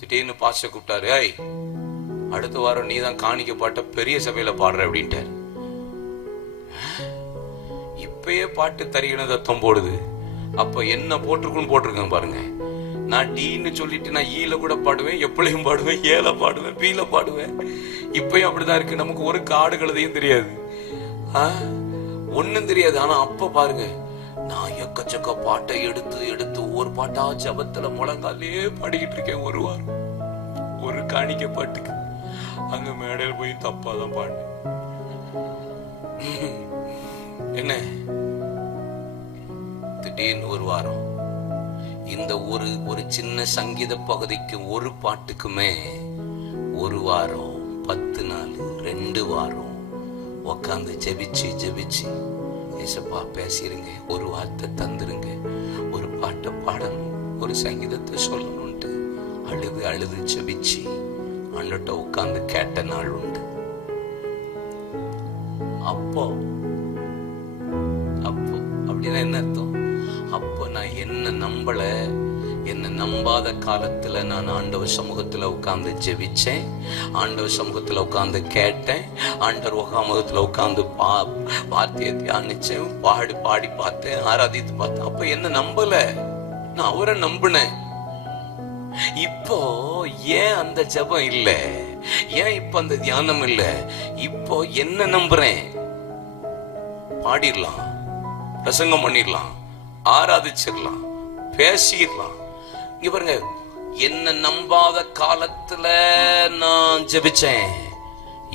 திடீர்னு பாஸ்டர் கூப்பிட்டாரு, ஐய் அடுத்த வாரம் நீ தான் காணிக்க பாட்ட பெரிய சபையில பாடுற அப்படின்ட்டாரு. இப்பயே பாட்டு தரிகன தத்தம் போடுது, அப்ப என்ன போட்டிருக்குன்னு போட்டிருக்கேன் பாருங்க. நான் டீன்னு சொல்லிட்டு நான் ஈல கூட பாடுவேன், எப்பளையும் பாடுவேன், ஏல பாடுவேன், பீல பாடுவேன். இப்பயும் அப்படிதான் இருக்கு. நமக்கு ஒரு காடு கழுதையும் தெரியாது, ஒன்னும் தெரியாது. ஆனா அப்ப பாருங்க, நான் எக்கச்சக்க பாட்டை எடுத்து எடுத்து ஒவ்வொரு பாட்டா ஜபத்துல முழங்காலே பாடிக்கிட்டு இருக்கேன். ஒரு வாரம் ஒரு காணிக்க பாட்டுக்கு அங்க மேடையில் போய் தப்பாதான் பாடினேன். என்ன திடீர்னு ஒரு வாரம் இந்த ஒரு சின்ன சங்கீத பகுதிக்கு ஒரு பாட்டுக்குமே ஒரு வாரம் 10 நாள் 2 வாரம் உக்காந்து ஜெபிச்சு ஜெபிச்சு, ஏசப்பா பேசிருங்க, ஒரு வார்த்தை தந்துருங்க, ஒரு பாட்டை பாடணும், ஒரு சங்கீதத்தை சொல்லணும்ட்டு அழுது அழுது ஜெபிச்சு அண்ணட்ட உட்கார்ந்து கேட்ட நாள் உண்டு. அப்போ அப்போ அப்படின்னா என்ன அர்த்தம்? அப்போ நான் என்ன நம்பல, என்ன நம்பாத காலத்துல நான் ஆண்டவர் சமூகத்துல உட்கார்ந்து ஜெபிச்சேன், ஆண்டவர் சமூகத்துல உட்கார்ந்து கேட்டேன், ஆண்டவர் சமூகத்துல உட்கார்ந்து வார்த்தையை தியானிச்சேன், பாடி பார்த்தேன், ஆராதித்து பார்த்தேன். அப்ப என்ன நம்பல, நான் அவரை நம்பினேன். இப்போ ஏன் அந்த ஜெபம் இல்ல, ஏன் இப்ப அந்த தியானம் இல்ல? இப்போ என்ன நம்புறேன்? பாடிடலாம், பிரசங்கம் பண்ணிடலாம், ஆராதிச்சிடலாம், பேசிடலாம். இங்க பாருங்க, என்ன நம்பாத காலத்துல நான் ஜெபிச்சேன்,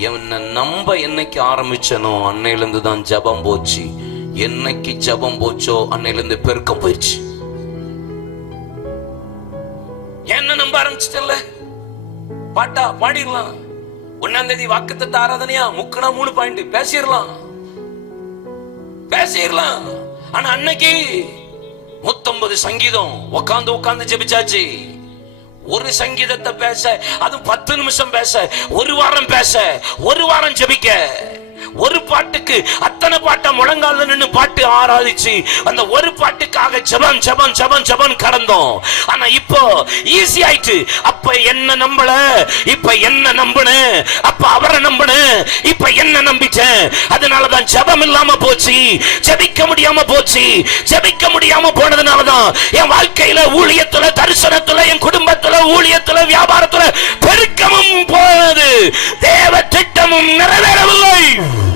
என்ன நம்ப என்னைக்கு ஆரம்பிச்சனோ அன்னையில இருந்து தான் ஜெபம் போச்சு. என்னைக்கு ஜெபம் போச்சோ அன்னையில இருந்து பெருக்கம் போயிடுச்சு. என்ன நம்ப ஆரம்பிச்சிட்டல, பாட்டா பாடிடலாம். 1ஆம் தேதி வாக்குத்தத்த ஆராதனையா முக்கனா 3 பாயிண்ட் பேசிடலாம். ஆனா அன்னைக்கு 150 சங்கீதம் உட்காந்து ஜெபிச்சாச்சு. ஒரு சங்கீதத்தை பேச, அது 10 நிமிஷம் பேச, ஒரு வாரம் பேச, ஒரு வாரம் ஜெபிக்க, ஒரு பாட்டுக்கு அத்தனை பாட்டை முழங்கால நின்னு பாட்டு ஆராதிச்சு அந்த ஒரு பாட்டுக்காக ஜெபம் ஜெபம் ஜெபம் ஜெபம் கடந்தோம். ஆனா இப்போ ஈஸி ஆயிட்டு. அப்ப என்ன நம்பல, இப்ப என்ன நம்புனேன், அப்ப அவரை நம்புனேன், இப்ப என்ன நம்பிட்டேன். அதனாலதான் ஜெபம் இல்லாம போச்சு, ஜெபிக்க முடியாம போச்சு. ஜெபிக்க முடியாம போனதுனாலதான் என் வாழ்க்கையில, ஊழியத்துல, தரிசனத்துல, என் குடும்பத்துல, ஊழியத்துல, வியாபாரத்துல பெருக்கமும் போனது, தேவ திட்டமும் நிறைவேறவில்லை.